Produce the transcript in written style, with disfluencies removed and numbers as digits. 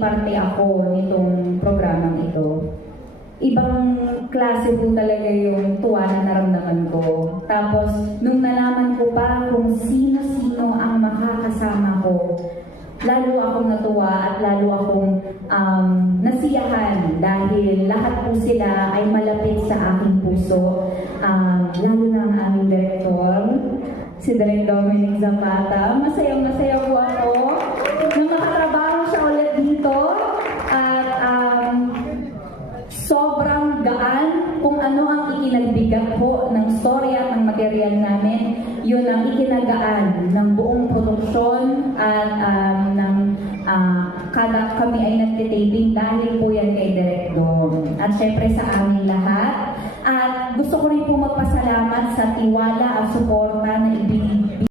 parte ako nitong programang ito. Ibang klase po talaga yung tuwa na naramdaman ko. Tapos, nung nalaman ko pa kung sino-sino ang makakasama ko, lalo akong natuwa at lalo akong nasiyahan dahil lahat po sila ay malapit sa aking puso. Lalo na ang aming direktor, si Direk Dominic Zapata. Masayang-masaya po ako na makatrabaho siya ulit dito. At sobrang gaan kung ano ang ikinagbigat po ng story at ng material namin. Yun ang ikinagaan ng buong produksyon at kada kami ay nagtitaping dahil po yan kay Direk Dom. At syempre sa aming lahat. At gusto ko rin po magpasalamat sa tiwala at suporta na ibinigay